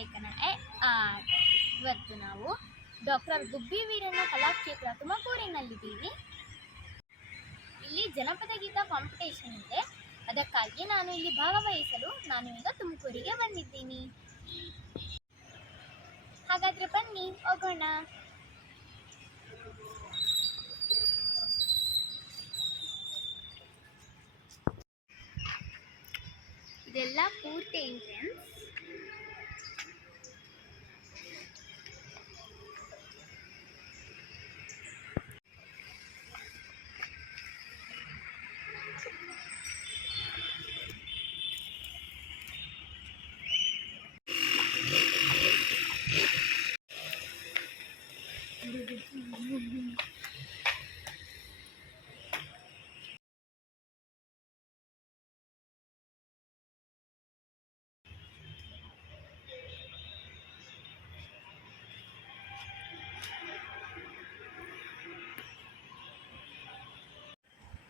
ಲೇಖನ ಇವತ್ತು ನಾವು ಡಾಕ್ಟರ್ ಗುಬ್ಬಿ ವೀರಣ್ಣ ಕಲಾಕ್ಷೇತ್ರ ತುಮಕೂರಿನಲ್ಲಿದ್ದೀವಿ. ಇಲ್ಲಿ ಜನಪದ ಗೀತ ಕಾಂಪಿಟೇಷನ್ ಇದೆ. ಅದಕ್ಕಾಗಿ ನಾನು ಇಲ್ಲಿ ಭಾಗವಹಿಸಲು ಈಗ ತುಮಕೂರಿಗೆ ಬಂದಿದ್ದೀನಿ. ಹಾಗಾದ್ರೆ ಬನ್ನಿ ಹೋಗೋಣ. ಇದೆಲ್ಲ ಪೂರ್ತಿ ಎಂಟ್ರೆನ್ಸ್.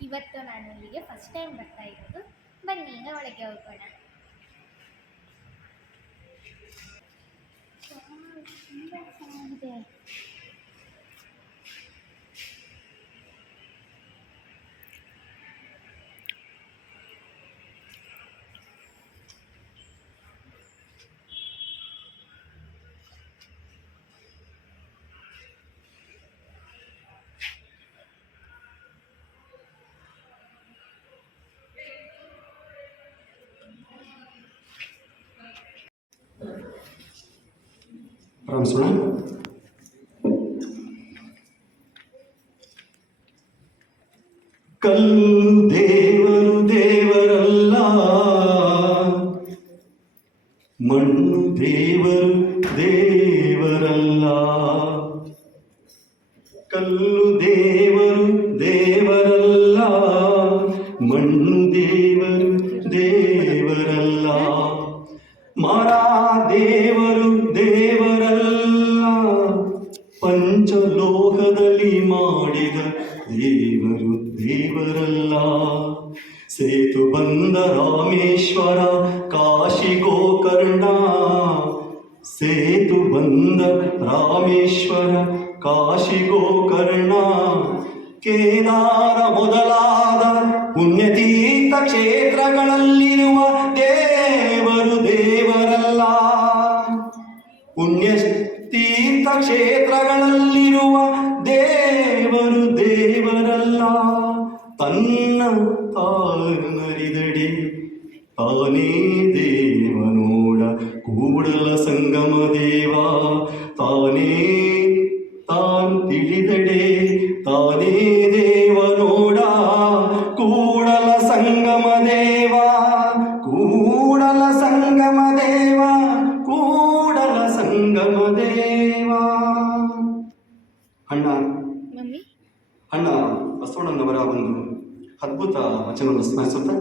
ಇವತ್ತು ನಾನು ಇಲ್ಲಿಗೆ ಫಸ್ಟ್ ಟೈಮ್ ಬರ್ತಾ ಇರೋದು. ಬನ್ನಿ ಈಗ ಒಳಗೆ ಹೋಗೋಣ. ತುಂಬ ಚೆನ್ನಾಗಿದೆ. ಪ್ರಾರಂಭಿಸೋಣ. ಕಲ್ಲು ದೇವರು ದೇವರಲ್ಲ, ಮಣ್ಣು ದೇವರು ದೇವರಲ್ಲ. ಕಲ್ಲು ದೇವರು ದೇವರಲ್ಲ, ಮಣ್ಣು ದೇವರು ದೇವರಲ್ಲ. ಮರ ದೇವರು ದೇವರಲ್ಲ, ಪಂಚಲೋಕದಲ್ಲಿ ಮಾಡಿದ ದೇವರು ದೇವರಲ್ಲ. ಸೇತು ಬಂದ ರಾಮೇಶ್ವರ ಕಾಶಿ ಗೋಕರ್ಣ, ಸೇತು ಬಂದ ರಾಮೇಶ್ವರ ಕಾಶಿ ಗೋಕರ್ಣ. ಕೇದಾರ ಮೊದಲಾದ ಪುಣ್ಯತೀರ್ಥ ಕ್ಷೇತ್ರಗಳಲ್ಲಿರುವ ದೇವರು ದೇವರಲ್ಲ. ಪುಣ್ಯತೀರ್ಥ ಕ್ಷೇತ್ರಗಳಲ್ಲಿರುವ ದೇವರು ದೇವರಲ್ಲ. ತನ್ನ ತಾನರಿದಡೆ ತಾನೇ ದೇವನೋಡ ಕೂಡಲ ಸಂಗಮ ದೇವ. ತಾನೇ ತಾನ್ ತಿಳಿದಡೆ ತಾನೇ ದೇವನೋಡ ಕೂಡಲ ಸಂಗಮ ದೇವ. ಕೂಡಲ ಸಂಗಮ ದೇವ, ಕೂಡಲ ಸಂಗಮ ದೇವ. ಅಣ್ಣ ಬಸವಣ್ಣನವರ ಒಂದು ಅದ್ಭುತ ವಚನವನ್ನು ಸ್ಮರಿಸುತ್ತಾ